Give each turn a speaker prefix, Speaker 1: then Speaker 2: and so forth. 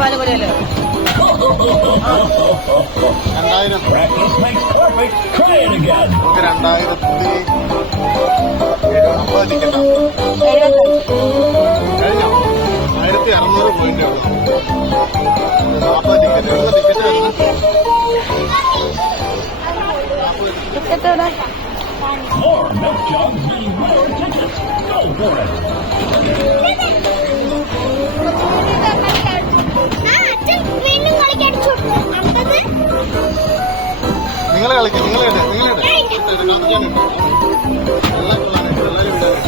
Speaker 1: പാൽ കൂടിയല്ലോ
Speaker 2: രണ്ടായിരം
Speaker 3: Practice makes perfect. Try it again.
Speaker 2: നമുക്ക് രണ്ടായിരത്തി എഴുപത് ടിക്കറ്റാ കഴിഞ്ഞോ ആയിരത്തി അറുന്നൂറ് പോയിന്റ് ഉള്ളു നാൽപ്പത് ടിക്കറ്റ് എഴുപത് ticket
Speaker 3: More milk jugs and more tickets. Go for it.
Speaker 2: നിങ്ങൾ കളിക്കും നിങ്ങളെ നിങ്ങളിടെ എല്ലാം